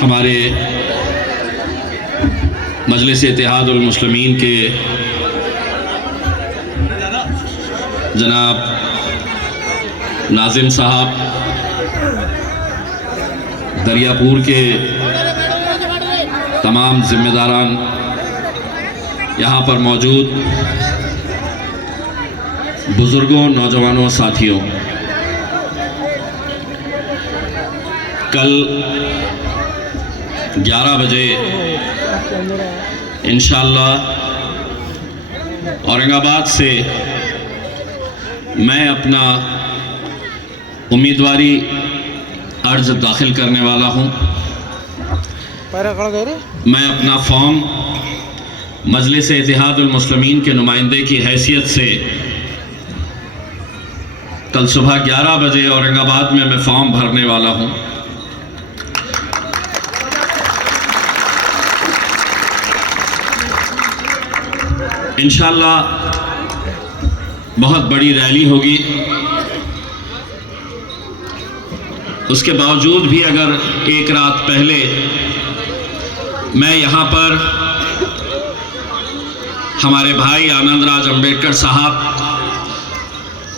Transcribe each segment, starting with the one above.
हमारे मजलिस इत्तेहादुल मुस्लिमीन के जनाब नाज़िम साहब, दरियापुर के तमाम जिम्मेदारान यहाँ पर मौजूद, बुज़ुर्गों, नौजवानों, साथियों, कल 11 बजे इंशाअल्लाह औरंगाबाद से मैं अपना उम्मीदवारी अर्ज दाखिल करने वाला हूँ। मैं अपना फॉर्म मजलिस इत्तेहादुल मुस्लिमीन के नुमाइंदे की हैसियत से कल सुबह 11 बजे औरंगाबाद में मैं फॉर्म भरने वाला हूँ। इंशाअल्लाह बहुत बड़ी रैली होगी। उसके बावजूद भी अगर एक रात पहले मैं यहाँ पर हमारे भाई आनंदराज अंबेडकर साहब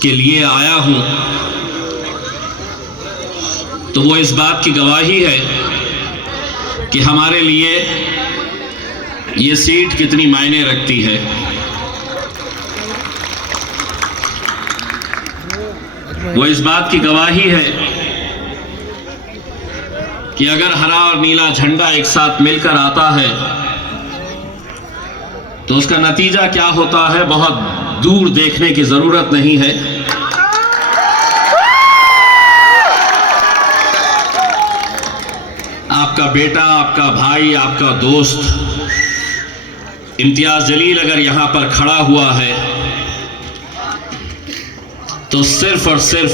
के लिए आया हूँ, तो वो इस बात की गवाही है कि हमारे लिए ये सीट कितनी मायने रखती है। वो इस बात की गवाही है कि अगर हरा और नीला झंडा एक साथ मिलकर आता है तो उसका नतीजा क्या होता है बहुत दूर देखने की जरूरत नहीं है। आपका बेटा, आपका भाई, आपका दोस्त इम्तियाज जलील अगर यहां पर खड़ा हुआ है तो सिर्फ और सिर्फ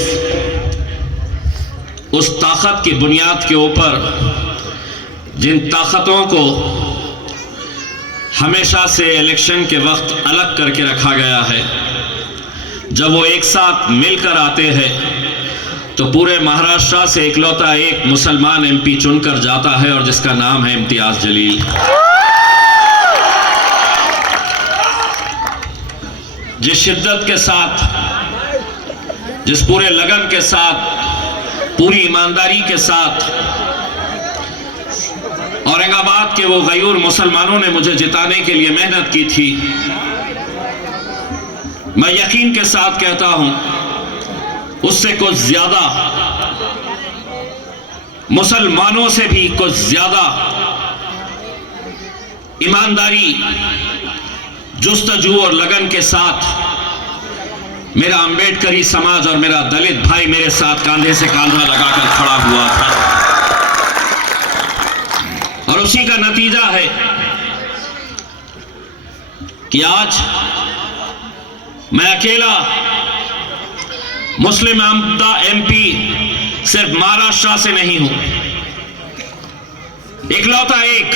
उस ताकत की बुनियाद के ऊपर जिन ताकतों को हमेशा से इलेक्शन के वक्त अलग करके रखा गया है, जब वो एक साथ मिलकर आते हैं तो पूरे महाराष्ट्र से इकलौता एक मुसलमान एमपी चुनकर जाता है और जिसका नाम है इम्तियाज जलील। जिस शिद्दत के साथ, जिस पूरे लगन के साथ, पूरी ईमानदारी के साथ औरंगाबाद के वो गयूर मुसलमानों ने मुझे जिताने के लिए मेहनत की थी, मैं यकीन के साथ कहता हूं उससे कुछ ज्यादा, मुसलमानों से भी कुछ ज्यादा ईमानदारी, जुस्तजू और लगन के साथ मेरा अंबेडकरी समाज और मेरा दलित भाई मेरे साथ कांधे से कांधा लगाकर खड़ा हुआ था। और उसी का नतीजा है कि आज मैं अकेला मुस्लिम आमदा एमपी सिर्फ महाराष्ट्र से नहीं हूं, इकलौता एक।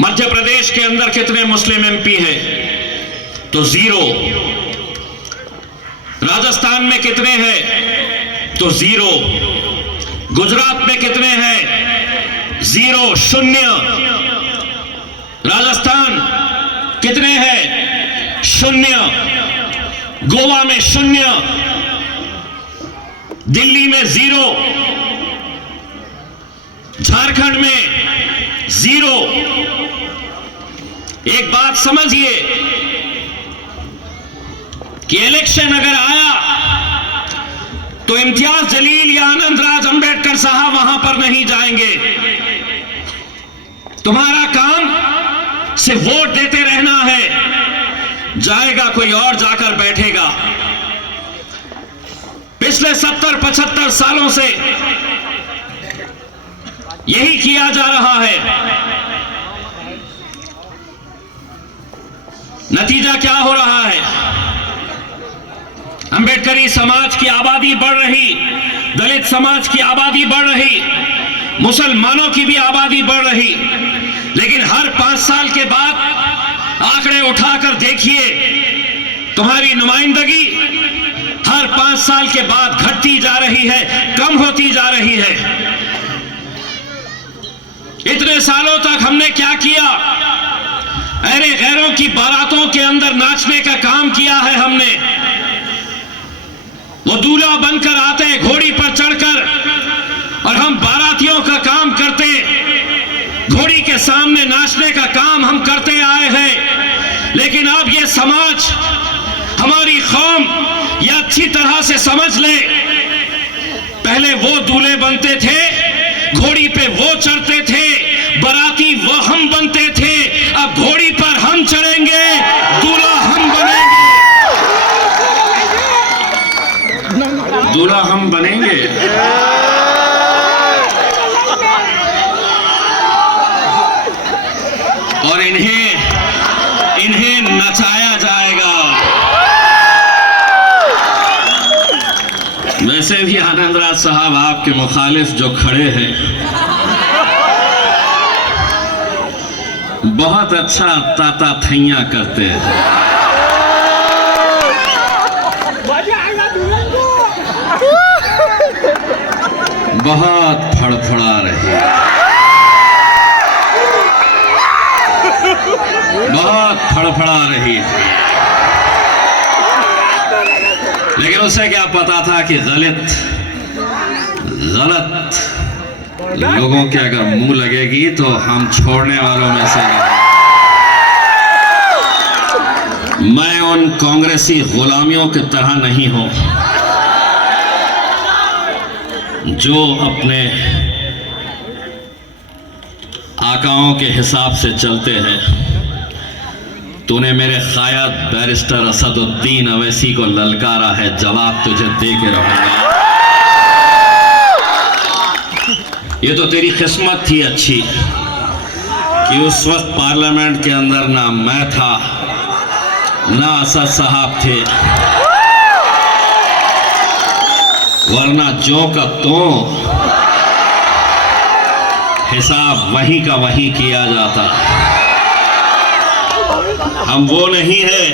मध्य प्रदेश के अंदर कितने मुस्लिम एमपी हैं? तो 0। राजस्थान में कितने हैं? तो 0। गुजरात में कितने हैं? 0, 0। राजस्थान कितने हैं? 0। गोवा में 0, दिल्ली में 0, झारखंड में 0। एक बात समझिए कि इलेक्शन अगर आया तो इम्तियाज जलील या आनंदराज अंबेडकर साहब वहां पर नहीं जाएंगे। तुम्हारा काम सिर्फ वोट देते रहना है, जाएगा कोई और जाकर बैठेगा। पिछले 70-75 सालों से यही किया जा रहा है। नतीजा क्या हो रहा है? अंबेडकरी समाज की आबादी बढ़ रही, दलित समाज की आबादी बढ़ रही, मुसलमानों की भी आबादी बढ़ रही, लेकिन हर 5 साल के बाद आंकड़े उठाकर देखिए, तुम्हारी नुमाइंदगी हर 5 साल के बाद घटती जा रही है, कम कम होती जा रही है। इतने सालों तक हमने क्या किया? अरे गैरों की बारातों के अंदर नाचने का काम किया है हमने। वो दूल्हा बनकर आते घोड़ी पर चढ़कर और हम बारातियों का काम करते, घोड़ी के सामने नाचने का काम हम करते आए हैं। लेकिन अब ये समाज, हमारी कौम ये अच्छी तरह से समझ ले, पहले वो दूल्हे बनते थे, घोड़ी पे वो चढ़ते थे, बाराती वो हम बनते थे। अब घोड़ी पर हम चढ़ेंगे, दूल्हा हम बनेंगे, दूल्हा हम बनेंगे। और इन्हें नचाया जाएगा। वैसे भी आनंद राज साहब आपके मुखालिफ जो खड़े हैं, बहुत अच्छा ताता थैया करते हैं, बहुत फड़फड़ा रही, बहुत फड़फड़ा रही। लेकिन उसे क्या पता था कि गलत लोगों के अगर मुंह लगेगी तो हम छोड़ने वालों में से नहीं। मैं उन कांग्रेसी गुलामियों की तरह नहीं हूं जो अपने आकाओं के हिसाब से चलते हैं। तूने मेरे कायद बैरिस्टर असदुद्दीन अवैसी को ललकारा है, जवाब तुझे दे के रहूंगा। ये तो तेरी किस्मत थी अच्छी कि उस वक्त पार्लियामेंट के अंदर ना मैं था ना असद साहब थे, वरना जो का तो हिसाब वही का वही किया जाता। हम वो नहीं है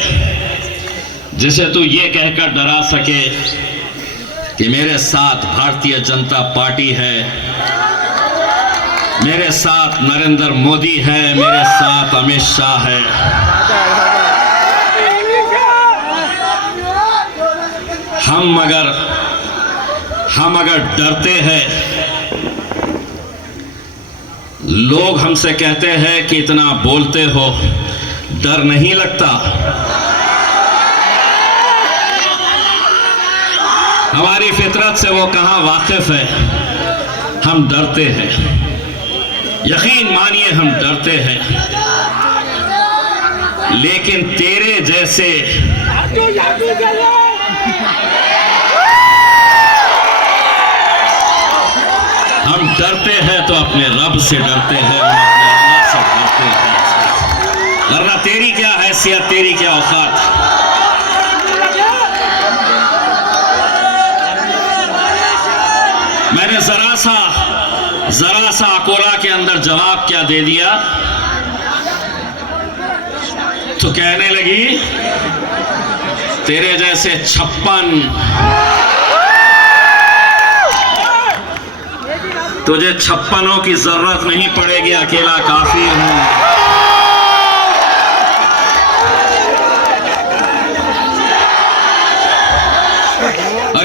जिसे तू ये कहकर डरा सके कि मेरे साथ भारतीय जनता पार्टी है, मेरे साथ नरेंद्र मोदी है, मेरे साथ अमित शाह है। हम अगर डरते हैं, लोग हमसे कहते हैं कि इतना बोलते हो, डर नहीं लगता? हमारी फितरत से वो कहां वाकिफ है। हम डरते हैं, यकीन मानिए हम डरते हैं। लेकिन तेरे जैसे हम डरते हैं तो अपने रब से डरते हैं, अपने अल्लाह से डरते हैं। वरना तेरी क्या हैसियत, तेरी क्या औकात। मैंने जरा सा अकोला के अंदर जवाब क्या दे दिया तो कहने लगी तेरे जैसे 56, तुझे 56 की जरूरत नहीं पड़ेगी, अकेला काफी हूं। और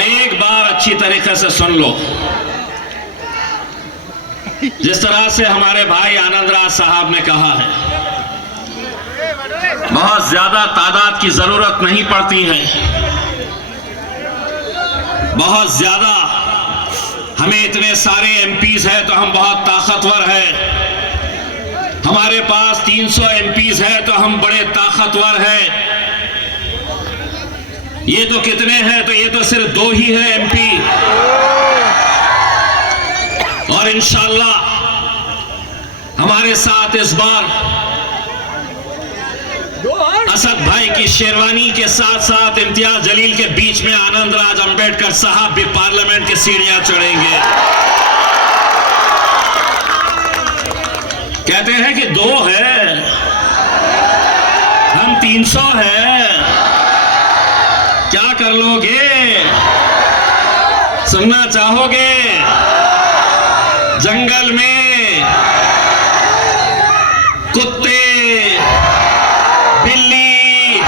एक बार अच्छी तरीके से सुन लो, जिस तरह से हमारे भाई आनंद राज साहब ने कहा है, बहुत ज्यादा तादाद की जरूरत नहीं पड़ती है, बहुत ज्यादा हमें इतने सारे एमपीज है तो हम बहुत ताकतवर है, हमारे पास 300 एमपीज है तो हम बड़े ताकतवर हैं। ये तो कितने हैं? तो ये तो सिर्फ 2 ही है एमपी। और इंशाअल्लाह हमारे साथ इस बार असद भाई की शेरवानी के साथ साथ इम्तियाज जलील के बीच में आनंद राज अंबेडकर साहब भी पार्लियामेंट की सीढ़ियां चढ़ेंगे। कहते हैं कि 2 है, हम 300 है, क्या कर लोगे? सुनना चाहोगे? जंगल में कुत्ते, बिल्ली,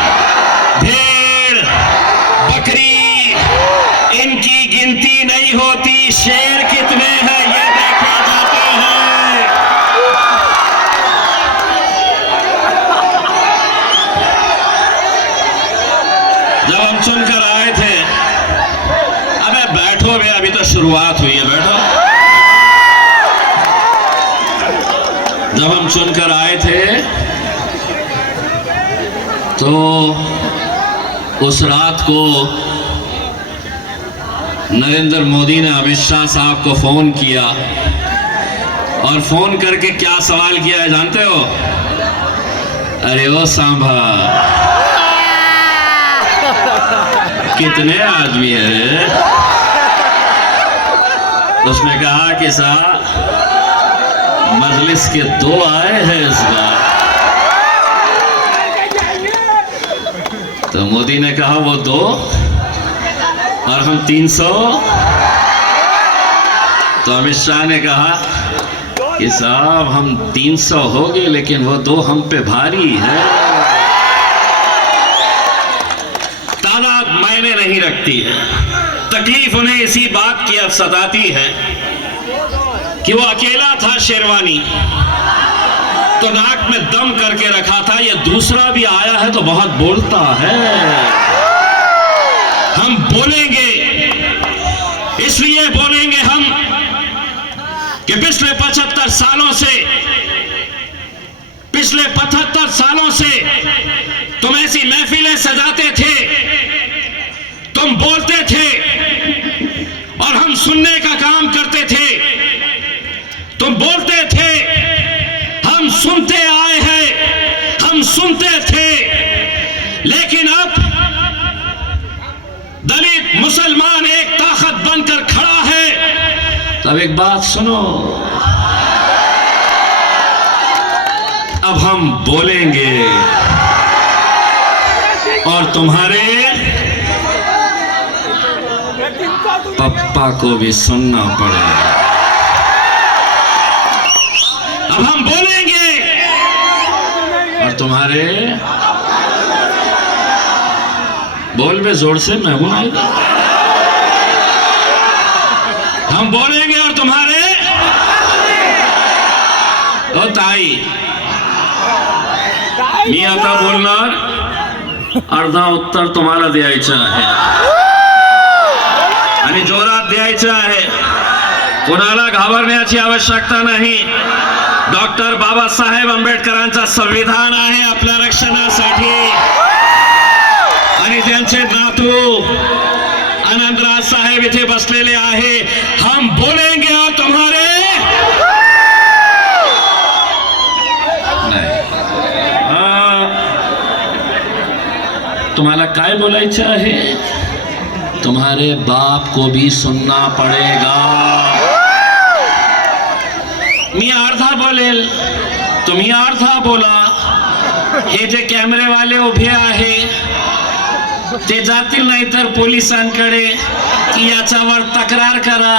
भेड़, बकरी, इनकी गिनती नहीं होती। शेर कितने हैं ये देखे जाते हैं। जब हम सुनकर आए थे, अबे बैठो बे, अभी तो शुरुआत हुई है, बैठो। जब हम सुनकर आए थे तो उस रात को नरेंद्र मोदी ने अमित शाह साहब को फोन किया और फोन करके क्या सवाल किया है जानते हो? अरे ओ सांभा, कितने आदमी है? उसने कहा कि साहब मजलिस के 2 आए हैं इस बार। तो मोदी ने कहा वो 2 और हम 300। तो अमित शाह ने कहा कि साहब हम 300 हो गए लेकिन वो 2 हम पे भारी है। तादाद मायने नहीं रखती है, तकलीफ उन्हें इसी बात की अब सताती है कि वो अकेला था शेरवानी, तो नाक में दम करके रखा था। ये दूसरा भी आया है तो बहुत बोलता है। हम बोलेंगे, इसलिए बोलेंगे हम कि पिछले 75 सालों से तुम ऐसी महफिलें सजाते थे, तुम बोलते थे और हम सुनने का काम करते थे। तुम बोलते थे, हम सुनते आए हैं, हम सुनते थे। लेकिन अब दलित मुसलमान एक ताकत बनकर खड़ा है। तब एक बात सुनो, अब हम बोलेंगे और तुम्हारे पप्पा को भी सुनना पड़ेगा। अब हम बोलेंगे और तुम्हारे बोल में जोर से मैं हूं आएगा। हम बोलेंगे और तुम्हारे ओ ताई मी आता बोलणार, अर्धा उत्तर तुम्हाला द्यायचं आहे आणि जोरात द्यायचं आहे। कोणाला घाबरण्याची आवश्यकता नाही। डॉक्टर बाबासाहेब आंबेडकरांचा संविधान आहे आपल्या रक्षणासाठी आणि त्यांचे नातू आनंदराज साहेब इथे बसलेले आहे। हम बोलेंगे और तुम्हारे तुम्हाला काय बोलायचं आहे? तुम्हारे बाप को भी सुनना पड़ेगा। मी अर्धा बोलेल, तुम्ही अर्धा बोला। हे जे कॅमेरे वाले उभे आहे ते जातील नाही तर पोलिसांकडे की याच्यावर तक्रार करा,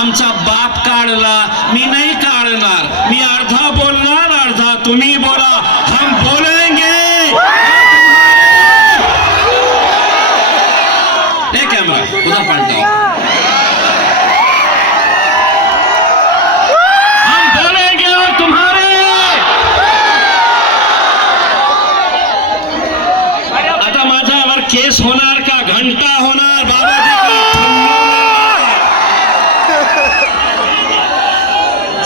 आमचा बाप काढला। मी नाही काढणार, मी अर्धा बोलणार, अर्धा तुम्ही बोला। हम बोलेंगे। एक कैमरा उधर पलटाओ। हम बोलेंगे और तुम्हारे आता माझ्यावर केस होणार का घंटा होणार बाबाजी का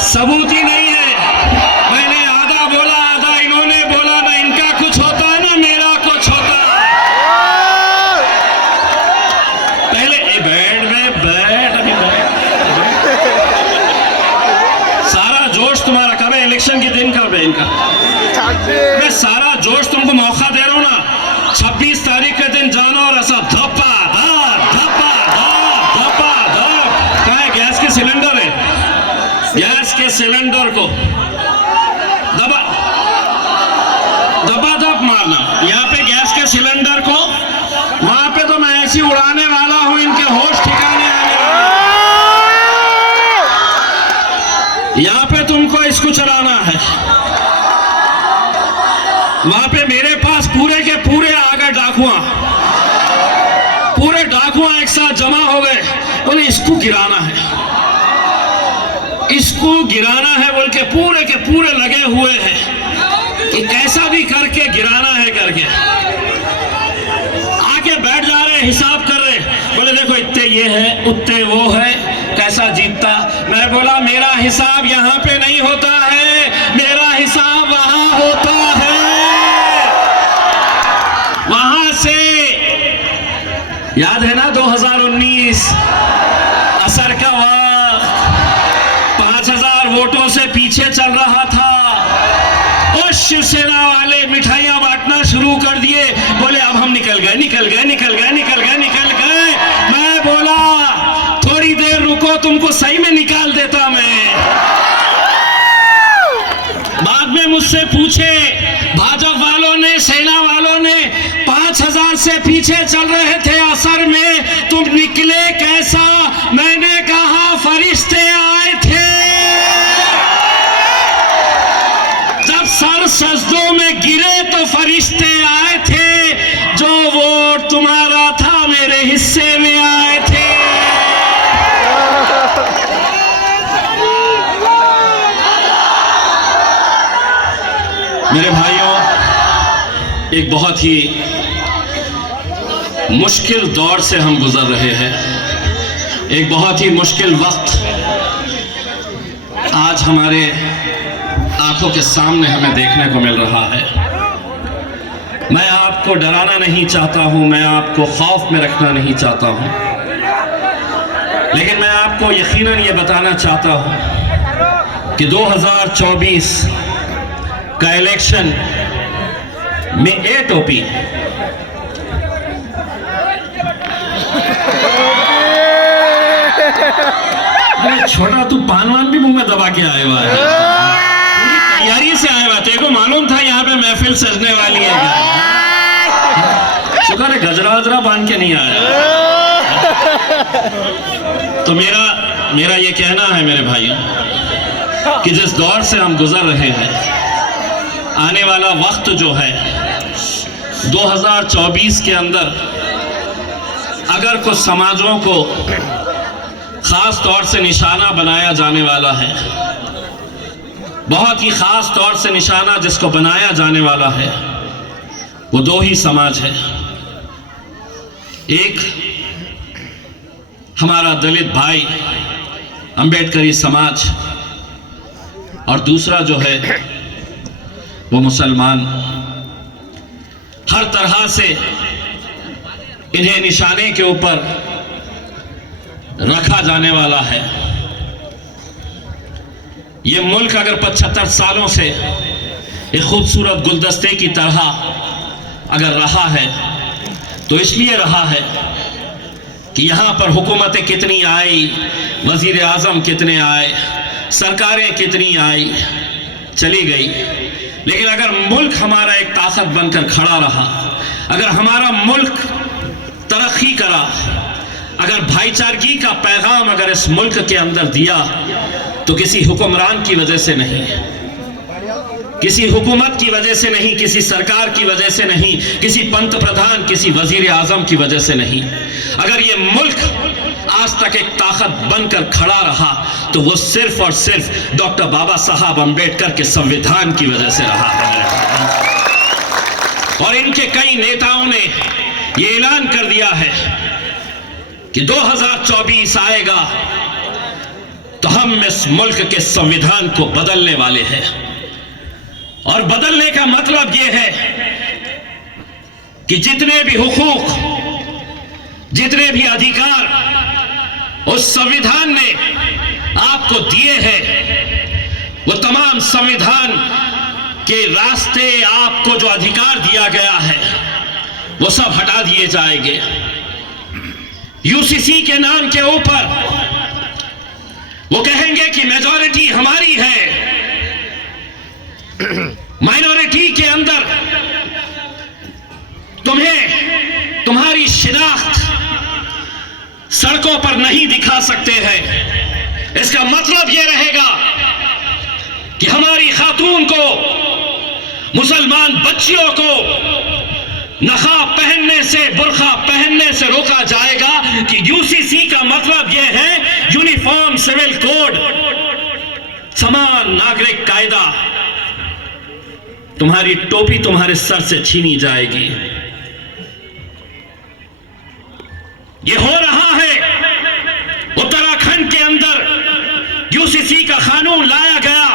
सबूत ही नहीं है। मैंने आधा बोला, आधा इन्होंने बोला। ना इनका कुछ होता है ना मेरा कुछ होता है। पहले बैठ अभी सारा जोश तुम्हारा कब है? इलेक्शन के दिन कब है इनका? मैं सारा जोश तुमको मौका दे रहा हूं ना। 26 तारीख के दिन जाना और ऐसा धप्पा कहा है? गैस के सिलेंडर है, गैस के सिलेंडर को दबा मारना। यहाँ पे गैस के सिलेंडर को, वहां पे तो मैं ऐसी उड़ाने वाला हूं इनके होश ठिकाने आने वाले। वहां पे मेरे पास पूरे के पूरे आ गए डाकुआ, पूरे डाकुआ एक साथ जमा हो गए। बोले इसको गिराना है, इसको गिराना है बोल के पूरे लगे हुए हैं कि कैसा भी करके गिराना है करके। आके बैठ जा रहे, हिसाब कर रहे, बोले देखो इतने ये है, उतने वो है, कैसा जीतता। मैं बोला मेरा हिसाब यहाँ पे नहीं होता है, मेरा हिसाब वहां होता है। वहां से याद है ना 2019 असर का वक्त, 5000 वोटों से पीछे चल रहा था और शिवसेना वाले मिठाइयां बांटना शुरू कर दिए। बोले अब हम निकल गए। मैं बोला थोड़ी देर रुको, तुमको सही में निकाल देता मैं। बाद में मुझसे पूछे भाजपा वालों ने, सेना वालों ने, 5000 से पीछे चल रहे थे असर में, तुम निकले कैसा? मैंने कहा फरिश्ते आए थे। जब सर सजदों में गिरे तो फरिश्ते आए थे, जो वोट तुम्हारा था मेरे हिस्से में आए थे। मेरे भाइयों, एक बहुत ही मुश्किल दौर से हम गुजर रहे हैं, एक बहुत ही मुश्किल वक्त आज हमारे आंखों के सामने हमें देखने को मिल रहा है। मैं आपको डराना नहीं चाहता हूं, मैं आपको खौफ में रखना नहीं चाहता हूं, लेकिन मैं आपको यकीनन ये बताना चाहता हूं कि 2024 का इलेक्शन में ए टोपी अरे छोटा, तू पान भी मुंह में दबा के आए हुआ है, पूरी तैयारी से आए हुआ। तेरे को मालूम था यहाँ पे महफिल सजने वाली है, शुक्र है गजरा बांध के नहीं आया। तो मेरा ये कहना है मेरे भाइयों कि जिस दौर से हम गुजर रहे हैं, आने वाला वक्त जो है 2024 के अंदर अगर कुछ समाजों को खास तौर से निशाना बनाया जाने वाला है, बहुत ही खास तौर से निशाना जिसको बनाया जाने वाला है, वो दो ही समाज है। एक हमारा दलित भाई अंबेडकरी समाज, और दूसरा जो है वो मुसलमान। हर तरह से इन्हें निशाने के ऊपर रखा जाने वाला है। ये मुल्क अगर 75 सालों से एक खूबसूरत गुलदस्ते की तरह अगर रहा है, तो इसलिए रहा है कि यहाँ पर हुकूमतें कितनी आई, वजीर आज़म कितने आए, सरकारें कितनी आई, चली गई, लेकिन अगर मुल्क हमारा एक ताकत बनकर खड़ा रहा, अगर हमारा मुल्क तरक्की करा, अगर भाईचारगी का पैगाम अगर इस मुल्क के अंदर दिया, तो किसी हुक्मरान की वजह से नहीं, किसी हुकूमत की वजह से नहीं, किसी सरकार की वजह से नहीं, किसी पंत प्रधान, किसी वजीर आजम की वजह से नहीं। अगर ये मुल्क आज तक एक ताकत बनकर खड़ा रहा, तो वो सिर्फ और सिर्फ डॉक्टर बाबा साहब अंबेडकर के संविधान की वजह से रहा है। और इनके कई नेताओं ने ये ऐलान कर दिया है कि 2024 आएगा तो हम इस मुल्क के संविधान को बदलने वाले हैं। और बदलने का मतलब यह है कि जितने भी हुकूक, जितने भी अधिकार उस संविधान ने आपको दिए हैं, वो तमाम संविधान के रास्ते आपको जो अधिकार दिया गया है, वो सब हटा दिए जाएंगे। यूसीसी के नाम के ऊपर वो कहेंगे कि मेजॉरिटी हमारी है, माइनॉरिटी के अंदर तुम्हें तुम्हारी शिनाख्त सड़कों पर नहीं दिखा सकते हैं। इसका मतलब यह रहेगा कि हमारी खातून को मुसलमान बच्चियों को नकाब पहनने से, बुर्का पहनने से रोका जाएगा कि यूसीसी का मतलब यह है यूनिफॉर्म सिविल कोड, समान नागरिक कायदा। तुम्हारी टोपी तुम्हारे सर से छीनी जाएगी। यह हो रहा है उत्तराखंड के अंदर। यूसीसी का कानून लाया गया,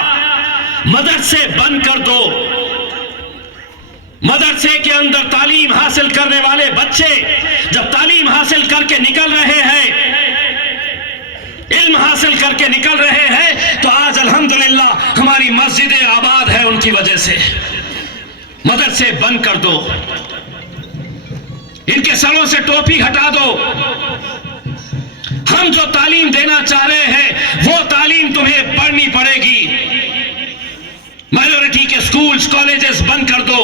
मदरसे बंद कर दो। मदरसे के अंदर तालीम हासिल करने वाले बच्चे जब तालीम हासिल करके निकल रहे हैं, इल्म हासिल करके निकल रहे हैं, तो आज अल्हम्दुलिल्लाह हमारी मस्जिदें आबाद है उनकी वजह से। मदरसे बंद कर दो, इनके सरों से टोपी हटा दो। हम जो तालीम देना चाह रहे हैं वो तालीम तुम्हें पढ़नी पड़ेगी। माइनॉरिटी के स्कूल्स, कॉलेजेस बंद कर दो।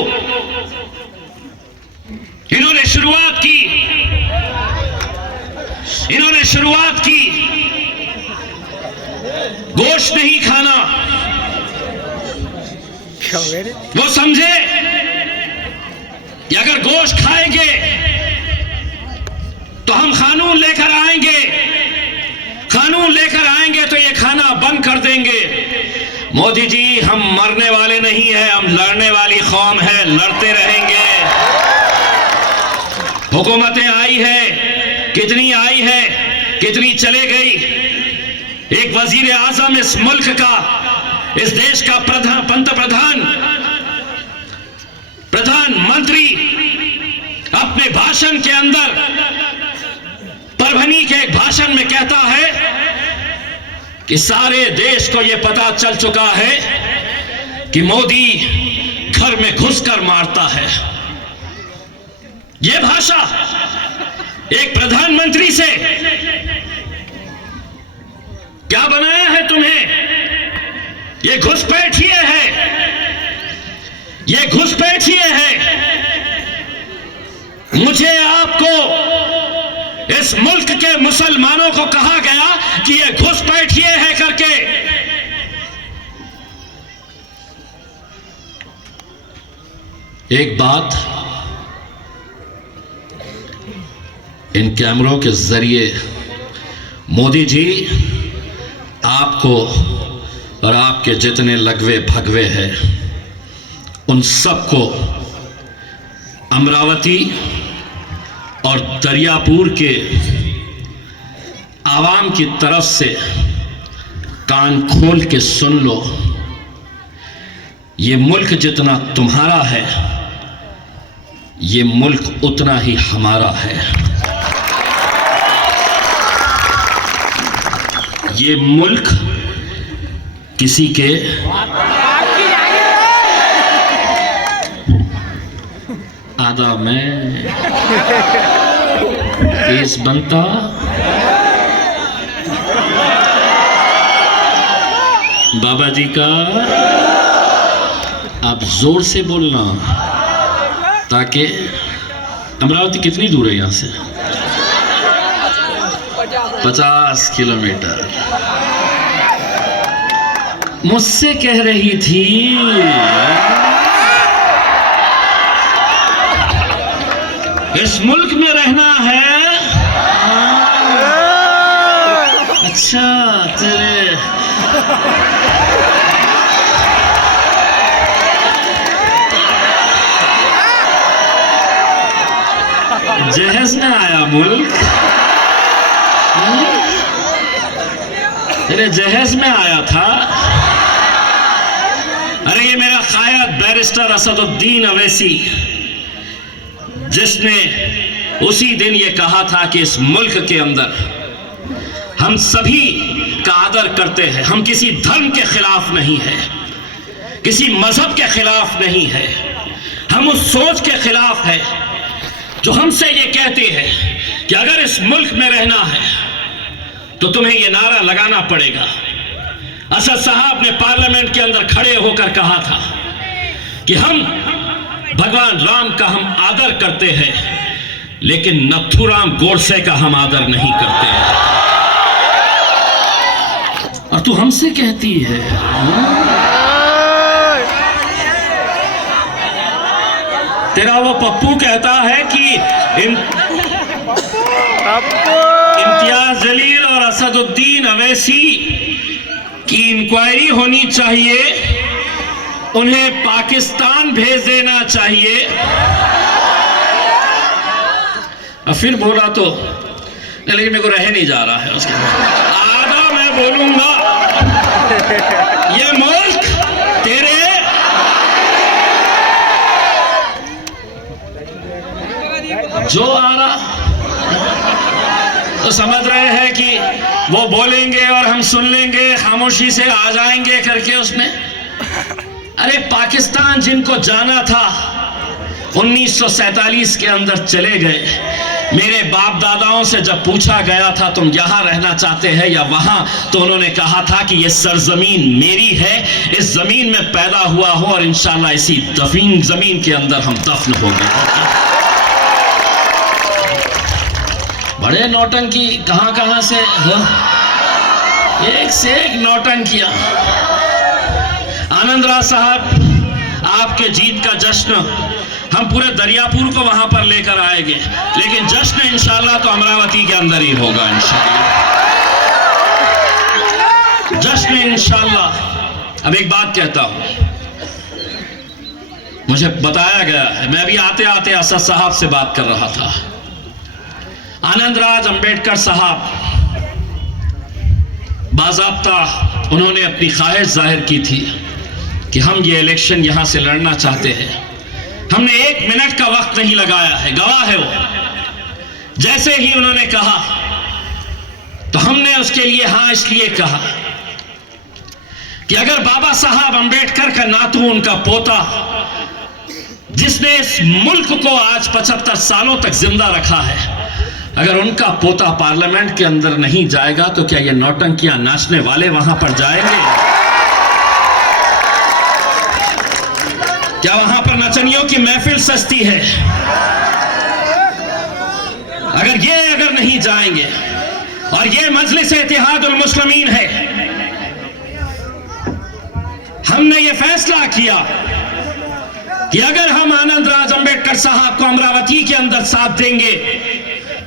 इन्होंने शुरुआत की गोश्त नहीं खाना। वो समझे कि अगर गोश्त खाएंगे तो हम कानून लेकर आएंगे, कानून लेकर आएंगे तो ये खाना बंद कर देंगे। मोदी जी, हम मरने वाले नहीं हैं, हम लड़ने वाली कौम है, लड़ते रहेंगे। हुकूमतें आई है, कितनी आई है, कितनी चले गई। एक वजीर आजम इस मुल्क का, इस देश का प्रधानमंत्री अपने भाषण के अंदर, परभनी के एक भाषण में कहता है कि सारे देश को यह पता चल चुका है कि मोदी घर में घुसकर मारता है। यह भाषा एक प्रधानमंत्री से। क्या बनाया है तुम्हें? यह घुसपैठिए है, यह घुसपैठिए है। मुझे आपको, इस मुल्क के मुसलमानों को कहा गया कि ये घुसपैठिए है करके। एक बात इन कैमरों के जरिए मोदी जी आपको और आपके जितने लगवे भगवे हैं उन सबको अमरावती और दरियापुर के आवाम की तरफ से कान खोल के सुन लो। ये मुल्क जितना तुम्हारा है, ये मुल्क उतना ही हमारा है। ये मुल्क किसी के आधा में केस बनता, बाबा जी का। आप जोर से बोलना ताकि अमरावती कितनी दूर है यहां से? 50 किलोमीटर। मुझसे कह रही थी इस मुल्क में रहना है। अच्छा, तेरे जहेज में आया मुल्क, तेरे जहेज में आया था। अरे ये मेरा कायद बैरिस्टर असदुद्दीन अवैसी, जिसने उसी दिन ये कहा था कि इस मुल्क के अंदर हम सभी का आदर करते हैं। हम किसी धर्म के खिलाफ नहीं है, किसी मजहब के खिलाफ नहीं है, हम उस सोच के खिलाफ है जो हमसे ये कहती है कि अगर इस मुल्क में रहना है तो तुम्हें ये नारा लगाना पड़ेगा। असद साहब ने पार्लियामेंट के अंदर खड़े होकर कहा था कि हम भगवान राम का हम आदर करते हैं, लेकिन नथुराम गोडसे का हम आदर नहीं करते हैं। और तू हमसे कहती है तेरा वो पप्पू कहता है कि इम्तियाज जलील और असदुद्दीन अवैसी की इंक्वायरी होनी चाहिए, उन्हें पाकिस्तान भेज देना चाहिए। और फिर बोला तो लेकिन मेरे को रह नहीं जा रहा है उसके आधा मैं बोलूंगा, ये मुल्क तेरे जो आ रहा तो समझ रहे हैं कि वो बोलेंगे और हम सुन लेंगे, खामोशी से आ जाएंगे करके उसमें। अरे पाकिस्तान जिनको जाना था 1947 के अंदर चले गए। मेरे बाप दादाओं से जब पूछा गया था तुम यहाँ रहना चाहते हैं या वहाँ, तो उन्होंने कहा था कि ये सरजमीन मेरी है, इस जमीन में पैदा हुआ हो और इंशाल्लाह इसी जमीन के अंदर हम दफन होंगे। बड़े नौटंकी कहाँ कहाँ से एक से एक नौटंकियां। आनंद राज साहब, आपके जीत का जश्न हम पूरे दरियापुर को वहां पर लेकर आएंगे, लेकिन जश्न इंशाल्लाह तो अमरावती के अंदर ही होगा इंशाल्लाह, जश्न इंशाल्लाह। अब एक बात कहता हूं, मुझे बताया गया है, मैं अभी आते आते असद साहब से बात कर रहा था। आनंद राज अंबेडकर साहब बाज़ाब्ता उन्होंने अपनी ख्वाहिश जाहिर की थी कि हम ये इलेक्शन यहां से लड़ना चाहते हैं। हमने 1 मिनट का वक्त नहीं लगाया है, गवाह है वो। जैसे ही उन्होंने कहा तो हमने उसके लिए हां इसलिए कहा कि अगर बाबा साहब अंबेडकर का नातू, उनका पोता, जिसने इस मुल्क को आज 75 सालों तक जिंदा रखा है, अगर उनका पोता पार्लियामेंट के अंदर नहीं जाएगा तो क्या ये नौटंकियां नाचने वाले वहां पर जाएंगे? क्या वहां पर नचनियों की महफिल सस्ती है? अगर नहीं जाएंगे, और ये मजलिस इत्तेहादुल मुस्लिमीन है, हमने ये फैसला किया कि अगर हम आनंद राज अंबेडकर साहब को अमरावती के अंदर साथ देंगे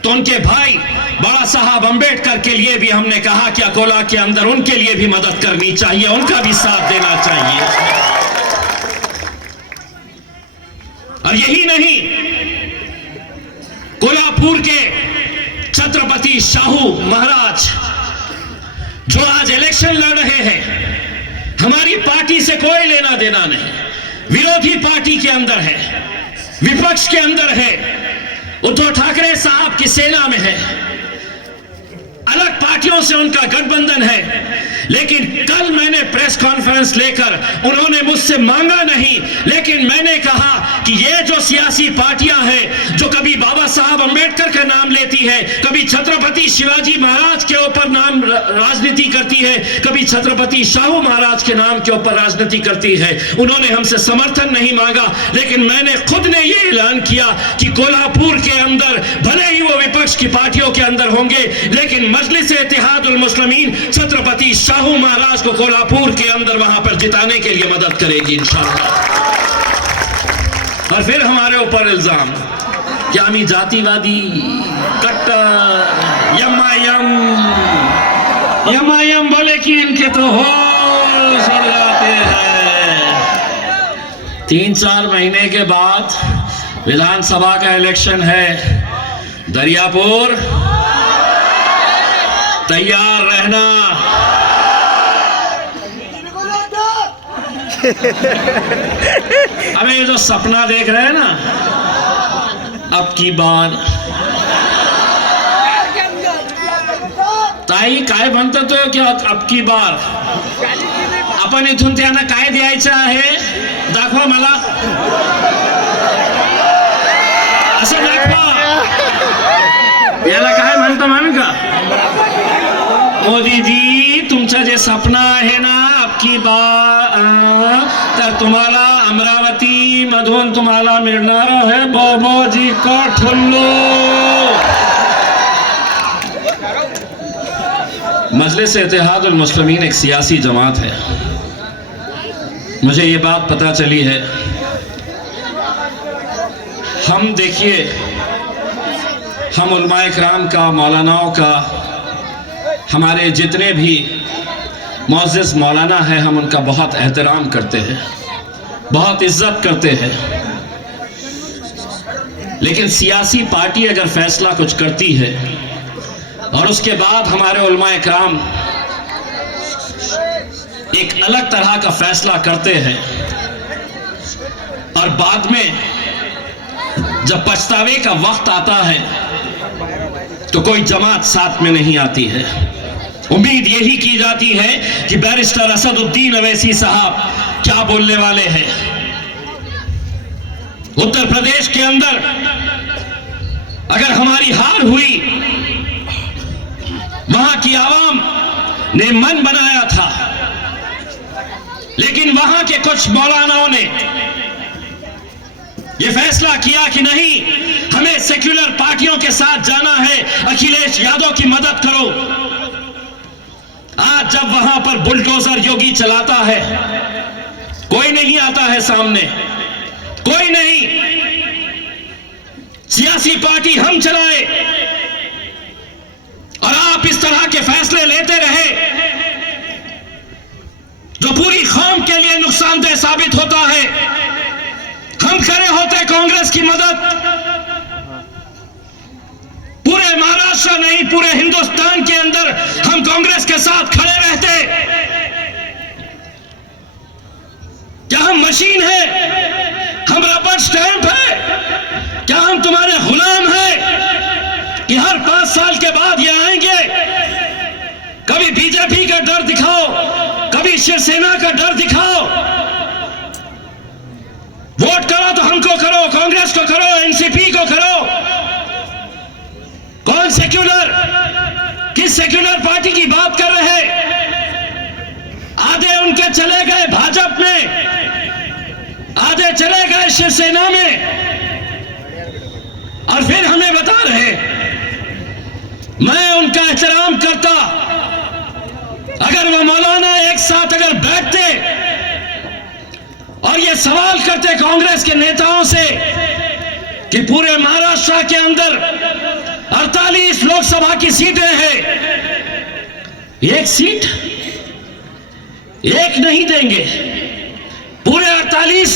तो उनके भाई बड़ा साहब अंबेडकर के लिए भी हमने कहा कि अकोला के अंदर उनके लिए भी मदद करनी चाहिए, उनका भी साथ देना चाहिए। और यही नहीं, कोल्हापुर के छत्रपति शाहू महाराज जो आज इलेक्शन लड़ रहे हैं, हमारी पार्टी से कोई लेना देना नहीं, विरोधी पार्टी के अंदर है, विपक्ष के अंदर है, उद्धव ठाकरे साहब की सेना में है, अलग पार्टियों से उनका गठबंधन है। लेकिन कल मैंने प्रेस कॉन्फ्रेंस लेकर, उन्होंने मुझसे मांगा नहीं, लेकिन मैंने कहा कि ये जो सियासी पार्टियां हैं जो कभी बाबा साहब अंबेडकर का नाम लेती है, कभी छत्रपति शिवाजी महाराज के ऊपर नाम राजनीति करती है, कभी छत्रपति शाहू महाराज के नाम के ऊपर राजनीति करती है, उन्होंने हमसे समर्थन नहीं मांगा। लेकिन मैंने खुद ने ये ऐलान किया कि कोल्हापुर के अंदर भले ही वो विपक्ष की पार्टियों के अंदर होंगे, लेकिन मजलिस इत्तेहादुल मुस्लिमीन छत्रपति शाहू महाराज को कोल्हापुर के अंदर वहां पर जिताने के लिए मदद करेगी इंशाअल्लाह। और फिर हमारे ऊपर इल्जाम क्या हम जातिवादी, कट्टर, यम बोले कि इनके तो होश उड़ जाते हैं। 3-4 महीने के बाद विधानसभा का इलेक्शन है, दरियापुर तैयार रहना। हमें ये जो सपना देख रहे हैं ना, अब की बार ताई काय म्हणतो तो की अब की बार आपण इथून त्यांना काय द्यायचं आहे दाखवा मला, असं दाखवा। याला काय म्हणतो मान का मोदीजी, तुमचं जे सपना आहे ना अब की बार, तर तुम्हाला अमरावती मधून तुम्हाला मिळणार आहे बाबाजी का ठल्लो। मजलिस इत्तेहादुल मुस्लिमीन एक सियासी जमात है। मुझे ये बात पता चली है हम देखिए, हम उलमाए किराम का, मौलानाओं का, हमारे जितने भी मुअज़्ज़िज़ मौलाना हैं, हम उनका बहुत एहतराम करते हैं, बहुत इज्जत करते हैं। लेकिन सियासी पार्टी अगर फैसला कुछ करती है और उसके बाद हमारे उलमाए किराम एक अलग तरह का फैसला करते हैं और बाद में जब पछतावे का वक्त आता है तो कोई जमात साथ में नहीं आती है। उम्मीद यही की जाती है कि बैरिस्टर असदुद्दीन अवैसी साहब क्या बोलने वाले हैं। उत्तर प्रदेश के अंदर अगर हमारी हार हुई, वहां की आवाम ने मन बनाया था, लेकिन वहां के कुछ मौलानाओं ने यह फैसला किया कि नहीं, हमें सेक्युलर पार्टियों के साथ जाना है, अखिलेश यादव की मदद करो। आज जब वहां पर बुलडोजर योगी चलाता है, कोई नहीं आता है सामने, कोई नहीं। सियासी पार्टी हम चलाए और आप इस तरह के फैसले लेते रहे जो पूरी कौम के लिए नुकसानदेह साबित होता है। हम खड़े होते कांग्रेस की मदद, पूरे महाराष्ट्र नहीं पूरे हिंदुस्तान के अंदर हम कांग्रेस के साथ खड़े रहते। क्या हम मशीन है? हम रबर स्टैंप है? क्या हम तुम्हारे गुलाम हैं कि हर 5 साल के बाद ये आएंगे? कभी बीजेपी का डर दिखाओ, कभी शिवसेना का डर दिखाओ। वोट करो तो हमको करो, कांग्रेस को करो, एनसीपी को करो। कौन सेक्युलर, किस सेक्युलर पार्टी की बात कर रहे? आधे उनके चले गए भाजपा में, आधे चले गए शिवसेना में, और फिर हमें बता रहे। मैं उनका एहतराम करता अगर वो मौलाना एक साथ अगर बैठते और ये सवाल करते कांग्रेस के नेताओं से कि पूरे महाराष्ट्र के अंदर 48 लोकसभा की सीटें हैं, एक सीट एक नहीं देंगे, पूरे 48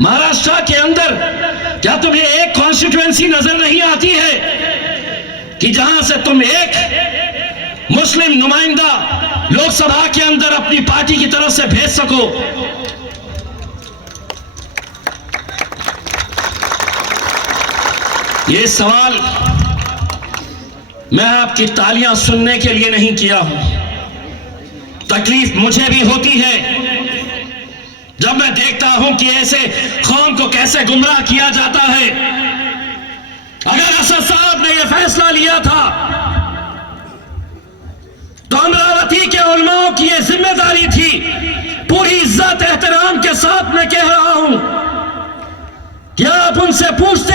महाराष्ट्र के अंदर क्या तुम्हें एक कॉन्स्टिट्यूएंसी नजर नहीं आती है कि जहां से तुम एक मुस्लिम नुमाइंदा लोकसभा के अंदर अपनी पार्टी की तरफ से भेज सको? ये सवाल मैं आपकी तालियां सुनने के लिए नहीं किया हूं। तकलीफ मुझे भी होती है जब मैं देखता हूं कि ऐसे कौम को कैसे गुमराह किया जाता है। अगर असद साहब ने यह फैसला लिया था तो अमरावती के उलमाओं की यह जिम्मेदारी थी। पूरी इज्जत एहतराम के साथ मैं कह रहा हूं कि आप उनसे पूछते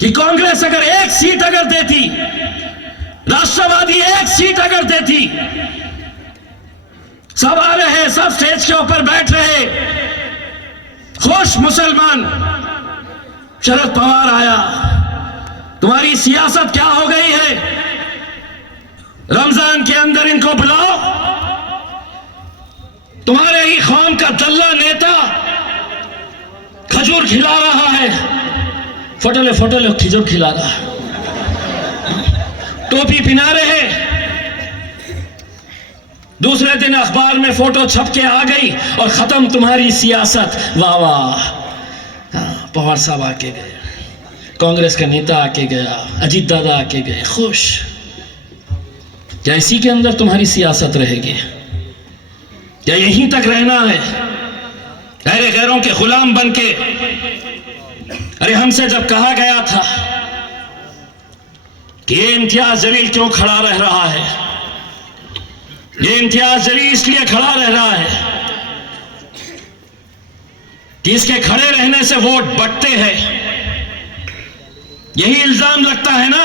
कि कांग्रेस अगर एक सीट अगर देती, राष्ट्रवादी एक सीट अगर देती, सब आ रहे, सब स्टेज के ऊपर बैठ रहे, खुश मुसलमान। शरद पवार आया, तुम्हारी सियासत क्या हो गई है? रमजान के अंदर इनको बुलाओ, तुम्हारे ही कौम का दल्ला नेता खजूर खिला रहा है, फोटो खिजूर खिला रहा है, टोपी पहना रहे। दूसरे दिन अखबार में फोटो छप के आ गई और खत्म तुम्हारी सियासत। वाह वाह, पवार साहब आके गए, कांग्रेस का नेता आके गया, अजीत दादा आके गए, खुश। क्या इसी के अंदर तुम्हारी सियासत रहेगी? क्या यहीं तक रहना है? गैर गैरों के गुलाम बन के? अरे हमसे जब कहा गया था कि ये इम्तियाज जलील क्यों खड़ा रह रहा है, ये इम्तियाज जलील इसलिए खड़ा रह रहा है कि इसके खड़े रहने से वोट बंटते हैं, यही इल्जाम लगता है ना।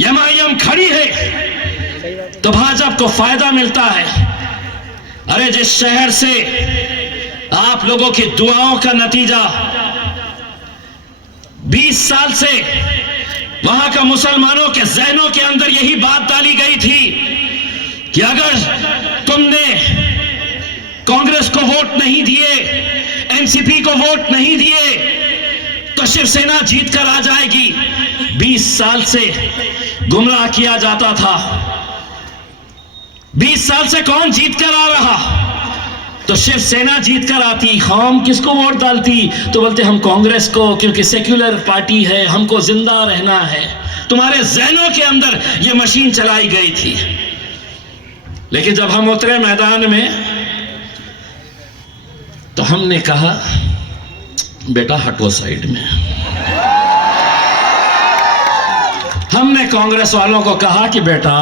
एमआईएम खड़ी है तो भाजपा को फायदा मिलता है। अरे जिस शहर से आप लोगों की दुआओं का नतीजा 20 साल से वहां का मुसलमानों के जहनों के अंदर यही बात डाली गई थी कि अगर तुमने कांग्रेस को वोट नहीं दिए, एनसीपी को वोट नहीं दिए, तो शिवसेना जीत कर आ जाएगी। 20 साल से गुमराह किया जाता था। 20 साल से कौन जीत कर आ रहा? तो शिवसेना जीत कर आती। हम किसको वोट डालती? तो बोलते हम कांग्रेस को, क्योंकि सेक्युलर पार्टी है, हमको जिंदा रहना है। तुम्हारे जहनों के अंदर यह मशीन चलाई गई थी। लेकिन जब हम उतरे मैदान में तो हमने कहा बेटा हटो साइड में। हमने कांग्रेस वालों को कहा कि बेटा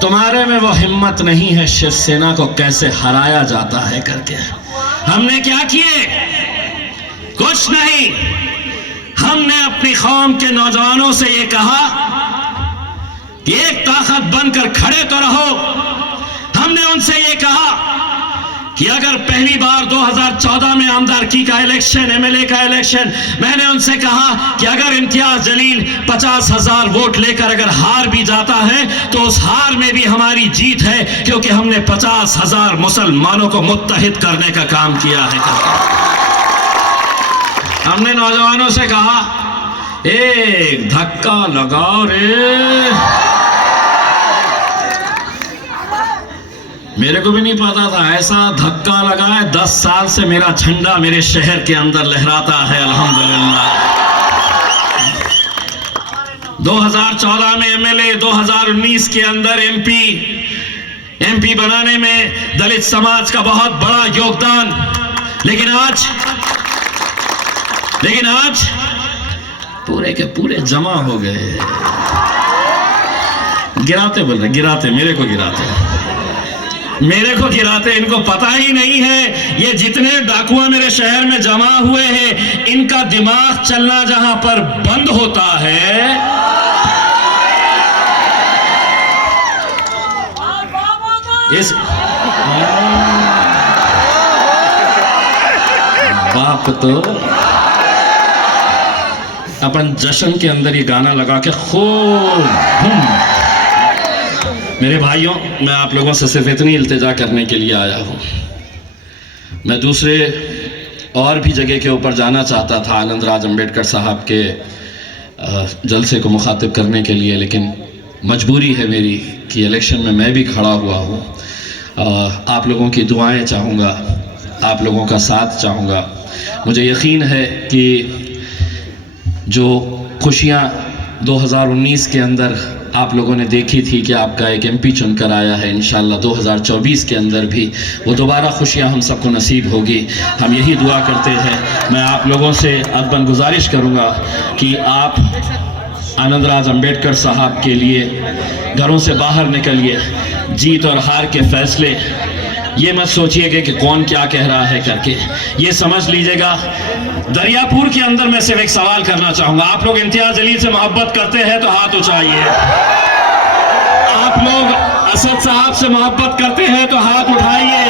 तुम्हारे में वो हिम्मत नहीं है शिवसेना को कैसे हराया जाता है करके। हमने क्या किए? कुछ नहीं। हमने अपनी कौम के नौजवानों से ये कहा कि एक ताकत बनकर खड़े तो रहो। हमने उनसे ये कहा कि अगर पहली बार 2014 में आमदारकी का इलेक्शन, एमएलए का इलेक्शन, मैंने उनसे कहा कि अगर इम्तियाज जलील 50,000 वोट लेकर अगर हार भी जाता है तो उस हार में भी हमारी जीत है, क्योंकि हमने 50,000 मुसलमानों को मुत्तहिद करने का काम किया है। हमने नौजवानों से कहा एक धक्का लगाओ रे। मेरे को भी नहीं पता था ऐसा धक्का लगा है। 10 साल से मेरा झंडा मेरे शहर के अंदर लहराता है अल्हम्दुलिल्लाह। 2014 में एमएलए, 2019 के अंदर एमपी बनाने में दलित समाज का बहुत बड़ा योगदान। लेकिन आज पूरे के पूरे जमा हो गए। गिराते बोल रहे, गिराते, मेरे को गिराते। इनको पता ही नहीं है ये जितने डाकुआ मेरे शहर में जमा हुए हैं, इनका दिमाग चलना जहां पर बंद होता है, इस बाप तो अपन जश्न के अंदर ये गाना लगा के खूब। मेरे भाइयों, मैं आप लोगों से सिर्फ इतनी इल्तिजा करने के लिए आया हूँ। मैं दूसरे और भी जगह के ऊपर जाना चाहता था आनंद राज अम्बेडकर साहब के जलसे को मुखातिब करने के लिए, लेकिन मजबूरी है मेरी कि इलेक्शन में मैं भी खड़ा हुआ हूँ। आप लोगों की दुआएं चाहूँगा, आप लोगों का साथ चाहूँगा। मुझे यकीन है कि जो खुशियाँ 2019 के अंदर आप लोगों ने देखी थी कि आपका एक एमपी चुनकर आया है, इंशाल्लाह 2024 के अंदर भी वो दोबारा खुशियां हम सबको नसीब होगी। हम यही दुआ करते हैं। मैं आप लोगों से अदबन गुजारिश करूंगा कि आप आनंद राज अम्बेडकर साहब के लिए घरों से बाहर निकलिए। जीत और हार के फैसले ये मत सोचिएगा कि कौन क्या कह रहा है करके, ये समझ लीजिएगा। दरियापुर के अंदर मैं सिर्फ एक सवाल करना चाहूंगा। आप लोग इम्तियाज जलील से मोहब्बत करते हैं तो हाथ उठाइए। आप लोग असद साहब से मोहब्बत करते हैं तो हाथ उठाइए।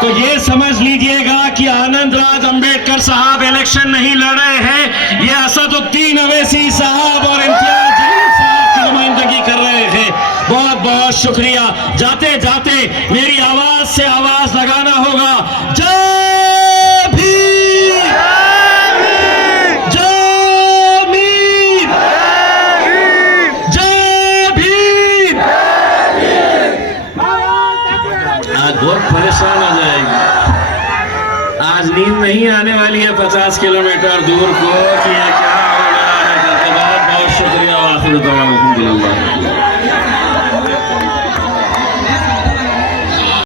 तो ये समझ लीजिएगा कि आनंद राज अम्बेडकर साहब इलेक्शन नहीं लड़ रहे हैं, ये असदुद्दीन अवैसी साहब और इम्तियाज जलील साहब की नुमाइंदगी कर रहे हैं। बहुत बहुत शुक्रिया। जाते जाते मेरी आवाज से आवाज लगाना होगा। जय भीम, जय भीम, जय भीम। आज बहुत परेशान हो जाएगी। आज नींद नहीं आने वाली है 50 किलोमीटर दूर को कि ये क्या हो रहा है करके। बहुत बहुत शुक्रिया।